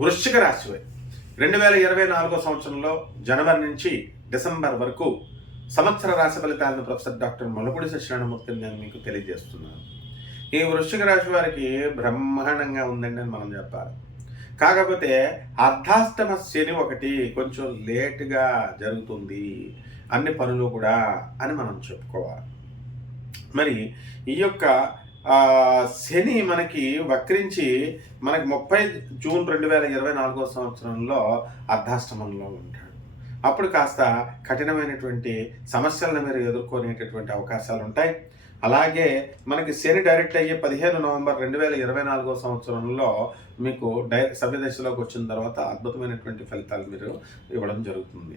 వృశ్చిక రాశి 2024 సంవత్సరంలో జనవరి నుంచి డిసెంబర్ వరకు సంవత్సర రాశి ఫలితాలను ప్రొఫెసర్ డాక్టర్ మొలపూడి సత్యనారాయణమూర్తిని నేను మీకు తెలియజేస్తున్నాను. ఈ వృశ్చిక రాశి వారికి బ్రహ్మాండంగా ఉందండి అని మనం చెప్పాలి. కాకపోతే అర్ధాష్టమ శని ఒకటి కొంచెం లేటుగా జరుగుతుంది అన్ని పనులు కూడా అని మనం చెప్పుకోవాలి. మరి ఈ యొక్క శని మనకి వక్రించి మనకి 30 జూన్ 2024 సంవత్సరంలో అర్ధాష్టమంలో ఉంటాడు. అప్పుడు కాస్త కఠినమైనటువంటి సమస్యలను మీరు ఎదుర్కొనేటటువంటి అవకాశాలు ఉంటాయి. అలాగే మనకి శని డైరెక్ట్ అయ్యి 15 నవంబర్ 2024 సంవత్సరంలో మీకు సవ్యదశలోకి వచ్చిన తర్వాత అద్భుతమైనటువంటి ఫలితాలు మీరు ఇవ్వడం జరుగుతుంది.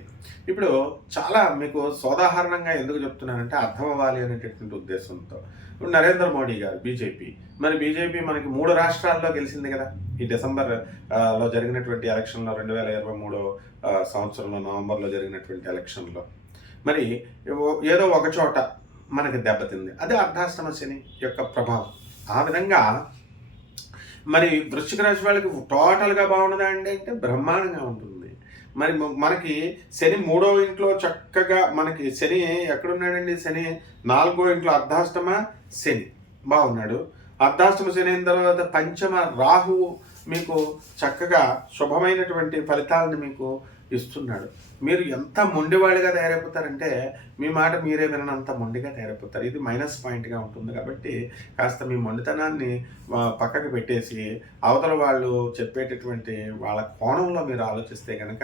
ఇప్పుడు చాలా మీకు సోదాహరణంగా ఎందుకు చెప్తున్నానంటే అర్థం అవ్వాలి అనేటటువంటి ఉద్దేశంతో. ఇప్పుడు నరేంద్ర మోడీ గారు బీజేపీ మనకి 3 రాష్ట్రాల్లో గెలిచింది కదా ఈ డిసెంబర్ లో జరిగినటువంటి ఎలక్షన్లో 2023 సంవత్సరంలో నవంబర్లో జరిగినటువంటి ఎలక్షన్లో. మరి ఏదో ఒక చోట మనకి దెబ్బతింది. అదే అర్ధాష్టమ శని యొక్క ప్రభావం. ఆ విధంగా మరి వృశ్చిక రాశి వాళ్ళకి టోటల్గా బాగున్నదా అంటే బ్రహ్మాండంగా ఉంటుంది. మరి మనకి శని 3వ ఇంట్లో చక్కగా మనకి శని ఎక్కడున్నాడండి? శని 4వ ఇంట్లో అర్ధాష్టమ శని బాగున్నాడు. అర్ధాష్టమ శని అయిన తర్వాత పంచమ రాహువు మీకు చక్కగా శుభమైనటువంటి ఫలితాలను మీకు ఇస్తున్నాడు. మీరు ఎంత మొండివాడిగా తయారైపోతారంటే మీ మాట మీరే వినంత మొండిగా తయారైపోతారు. ఇది మైనస్ పాయింట్గా ఉంటుంది. కాబట్టి కాస్త మీ మొండితనాన్ని పక్కకు పెట్టేసి అవతల వాళ్ళు చెప్పేటటువంటి వాళ్ళ కోణంలో మీరు ఆలోచిస్తే కనుక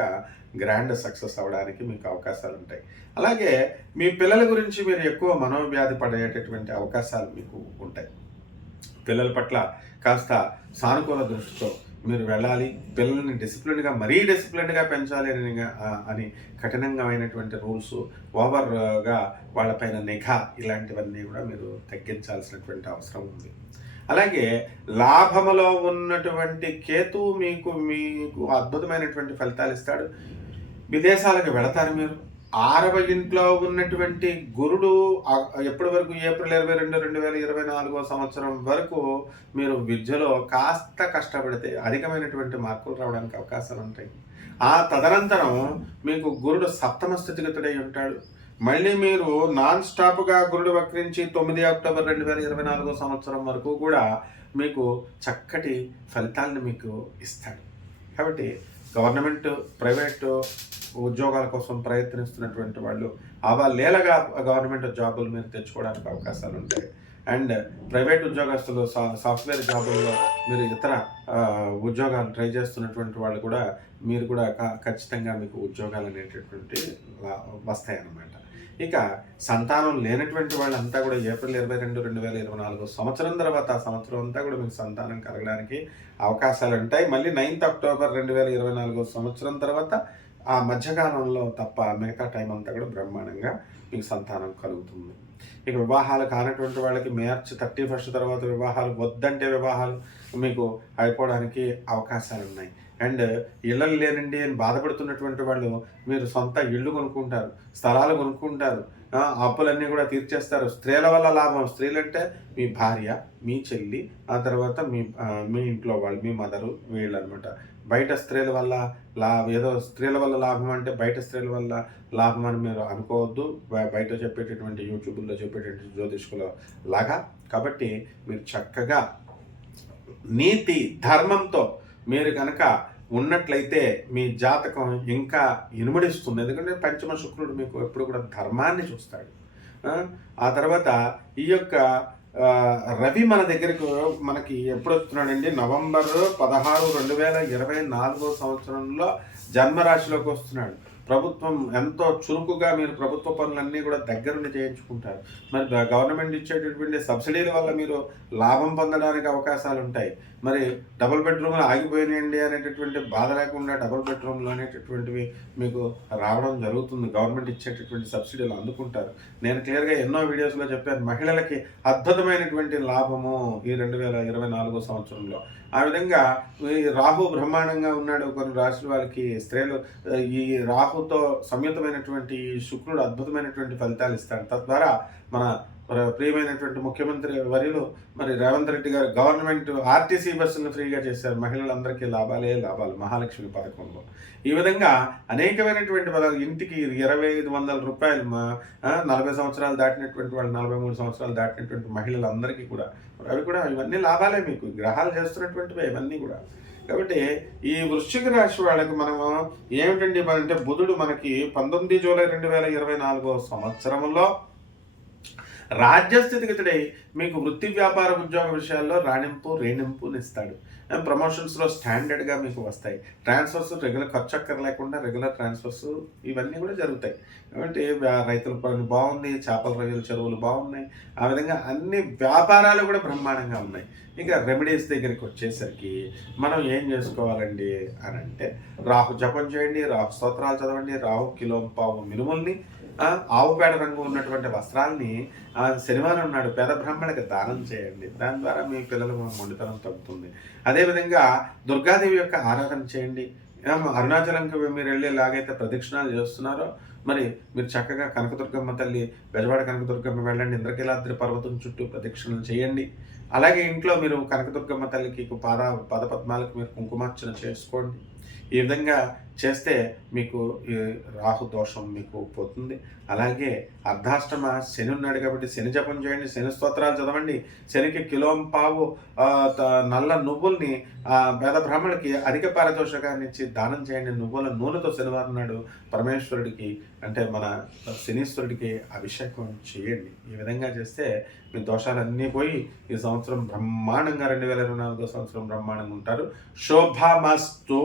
గ్రాండ్ సక్సెస్ అవ్వడానికి మీకు అవకాశాలు ఉంటాయి. అలాగే మీ పిల్లల గురించి మీరు ఎక్కువ మనోవ్యాధి పడేటటువంటి అవకాశాలు మీకు ఉంటాయి. పిల్లల పట్ల కాస్త సానుకూల దృష్టితో మీరు వెళ్ళాలి. పిల్లల్ని మరీ డిసిప్లిన్డ్గా పెంచాలి అని కఠినమైనటువంటి రూల్స్, ఓవర్గా వాళ్ళపైన నిఘా ఇలాంటివన్నీ కూడా మీరు తగ్గించాల్సినటువంటి అవసరం ఉంది. అలాగే లాభములో ఉన్నటువంటి కేతు మీకు అద్భుతమైనటువంటి ఫలితాలు ఇస్తాడు. విదేశాలకు వెళతారు మీరు. 6వ ఇంట్లో ఉన్నటువంటి గురుడు ఎప్పటి వరకు ఏప్రిల్ 22, 2024 సంవత్సరం వరకు మీరు విద్యలో కాస్త కష్టపడితే అధికమైనటువంటి మార్కులు రావడానికి అవకాశాలు ఉంటాయి. ఆ తదనంతరం మీకు గురుడు సప్తమ స్థితిగతుడై ఉంటాడు. మళ్ళీ మీరు నాన్ స్టాప్గా గురుడు వక్రించి 9 అక్టోబర్ 2024 సంవత్సరం వరకు కూడా మీకు చక్కటి ఫలితాలను మీకు ఇస్తాడు. కాబట్టి గవర్నమెంట్, ప్రైవేటు ఉద్యోగాల కోసం ప్రయత్నిస్తున్నటువంటి వాళ్ళు అవలేలగా గవర్నమెంట్ జాబులు మీరు తెచ్చుకోవడానికి అవకాశాలు ఉంటాయి. అండ్ ప్రైవేట్ ఉద్యోగస్తులు సాఫ్ట్వేర్ జాబుల్లో మీరు ఇతర ఉద్యోగాలు ట్రై చేస్తున్నటువంటి వాళ్ళు కూడా మీరు కూడా ఖచ్చితంగా మీకు ఉద్యోగాలు అనేటటువంటి వస్తాయి అన్నమాట. ఇక సంతానం లేనటువంటి వాళ్ళంతా కూడా ఏప్రిల్ 22, 2024 సంవత్సరం తర్వాత సంవత్సరం అంతా కూడా మీకు సంతానం కలగడానికి అవకాశాలు ఉంటాయి. మళ్ళీ 9 అక్టోబర్ 2024 సంవత్సరం తర్వాత ఆ మధ్యకాలంలో తప్ప మిగతా టైం అంతా కూడా బ్రహ్మాండంగా మీకు సంతానం కలుగుతుంది. ఇక వివాహాలు కానటువంటి వాళ్ళకి మార్చి 31 తర్వాత వివాహాలు వద్దంటే వివాహాలు మీకు అయిపోవడానికి అవకాశాలు ఉన్నాయి. అండ్ ఇళ్ళు లేనండి అని బాధపడుతున్నటువంటి వాళ్ళు మీరు సొంత ఇళ్ళు కొనుక్కుంటారు, స్థలాలు కొనుక్కుంటారు, అప్పులన్నీ కూడా తీర్చేస్తారు. స్త్రీల వల్ల లాభం. స్త్రీలంటే మీ భార్య, మీ చెల్లి, ఆ తర్వాత మీ ఇంట్లో వాళ్ళు, మీ మదరు, వీళ్ళు అనమాట. బయట స్త్రీల వల్ల ఏదో స్త్రీల వల్ల లాభం అంటే బయట స్త్రీల వల్ల లాభం అని మీరు అనుకోవద్దు. బయట చెప్పేటటువంటి యూట్యూబ్లో చెప్పేటటువంటి జ్యోతిష్కుల లాగా. కాబట్టి మీరు చక్కగా నీతి ధర్మంతో మీరు కనుక ఉన్నట్లయితే మీ జాతకం ఇంకా ఇనుమడిస్తుంది. ఎందుకంటే పంచమ శుక్రుడు మీకు ఎప్పుడు కూడా ధర్మాన్ని చూస్తాడు. ఆ తర్వాత ఈ యొక్క రవి మన దగ్గరకు మనకి ఎప్పుడు వస్తున్నాడండి? నవంబర్ 16, 2024 సంవత్సరంలో జన్మరాశిలోకి వస్తున్నాడు. ప్రభుత్వం ఎంతో చురుకుగా మీరు ప్రభుత్వ పనులన్నీ కూడా దగ్గరుండి చేయించుకుంటారు. మరి గవర్నమెంట్ ఇచ్చేటటువంటి సబ్సిడీల వల్ల మీరు లాభం పొందడానికి అవకాశాలు ఉంటాయి. మరి డబుల్ బెడ్రూమ్లు ఆగిపోయినాయండి అనేటటువంటి బాధ లేకుండా డబుల్ బెడ్రూమ్లు అనేటటువంటివి మీకు రావడం జరుగుతుంది. గవర్నమెంట్ ఇచ్చేటటువంటి సబ్సిడీలు అందుకుంటారు. నేను క్లియర్గా ఎన్నో వీడియోస్లో చెప్పాను. మహిళలకి అద్భుతమైనటువంటి లాభము ఈ 2024 సంవత్సరంలో. ఆ విధంగా ఈ రాహు బ్రహ్మాండంగా ఉన్నాడు. కొన్ని రాశుల వాళ్ళకి స్త్రీలు ఈ రాహుతో సంయుతమైనటువంటి శుక్రుడు అద్భుతమైనటువంటి ఫలితాలు ఇస్తాడు. తద్వారా మన ప్రియమైనటువంటి ముఖ్యమంత్రి వర్యులు మరి రేవంత్ రెడ్డి గారు గవర్నమెంట్ ఆర్టీసీ బస్సులను ఫ్రీగా చేశారు. మహిళలందరికీ లాభాలే లాభాలు మహాలక్ష్మి పథకంలో. ఈ విధంగా అనేకమైనటువంటి పదాలు ఇంటికి 2500 రూపాయలు 40 సంవత్సరాలు దాటినటువంటి వాళ్ళు 43 సంవత్సరాలు దాటినటువంటి మహిళలందరికీ కూడా అవి కూడా ఇవన్నీ లాభాలే. మీకు గ్రహాలు చేస్తున్నటువంటివి ఇవన్నీ కూడా. కాబట్టి ఈ వృశ్చిక రాశి వాళ్ళకి మనము ఏమిటండి అంటే బుధుడు మనకి 19 జూలై 2024 సంవత్సరంలో రాజ్యస్థితిగతుడై మీకు వృత్తి వ్యాపార ఉద్యోగ విషయాల్లో రేణింపునిస్తాడు. ప్రమోషన్స్లో స్టాండర్డ్గా మీకు వస్తాయి. ట్రాన్స్ఫర్స్ రెగ్యులర్ ఖర్చు అక్కర్లేకుండా రెగ్యులర్ ట్రాన్స్ఫర్స్ ఇవన్నీ కూడా జరుగుతాయి. కాబట్టి రైతుల పని బాగుంది, చేపల రొయ్యల చెరువులు బాగున్నాయి. ఆ విధంగా అన్ని వ్యాపారాలు కూడా బ్రహ్మాండంగా ఉన్నాయి. ఇక రెమెడీస్ దగ్గరికి వచ్చేసరికి మనం ఏం చేసుకోవాలండి అని అంటే రాహు జపం చేయండి, రాహు స్తోత్రాలు చదవండి, రాహు కిలోంపావు మినుముల్ని ఆవు పేడ రంగు ఉన్నటువంటి వస్త్రాల్ని శనివారం నాడు పేద బ్రాహ్మణులకు దానం చేయండి. దాని ద్వారా మీ పిల్లల మొండితనం తగ్గుతుంది. అదేవిధంగా దుర్గాదేవి యొక్క ఆరాధన చేయండి. అరుణాచలంకి మీరు వెళ్ళి ఎలాగైతే ప్రదక్షిణాలు చేస్తున్నారో మరి మీరు చక్కగా కనకదుర్గమ్మ తల్లి బెజవాడ కనకదుర్గమ్మ వెళ్ళండి. ఇంద్రకీలాద్రి పర్వతం చుట్టూ ప్రదక్షిణలు చేయండి. అలాగే ఇంట్లో మీరు కనకదుర్గమ్మ తల్లికి పాదపద్మాలకు మీరు కుంకుమార్చన చేసుకోండి. ఈ విధంగా చేస్తే మీకు ఈ రాహు దోషం మీకు పోతుంది. అలాగే అర్ధాష్టమ శని ఉన్నాడు కాబట్టి శని జపం చేయండి, శని స్తోత్రాలు చదవండి. శనికి కిలోంపావు నల్ల నువ్వుల్ని పేద బ్రాహ్మణుడికి అధిక పారితోషికాన్ని ఇచ్చి దానం చేయండి. నువ్వుల నూనెతో శనివారం నాడు పరమేశ్వరుడికి అంటే మన శనీశ్వరుడికి అభిషేకం చేయండి. ఈ విధంగా చేస్తే మీ దోషాలన్నీ పోయి ఈ సంవత్సరం బ్రహ్మాండంగా 2024 సంవత్సరం బ్రహ్మాండంగా ఉంటారు. శోభామస్తు.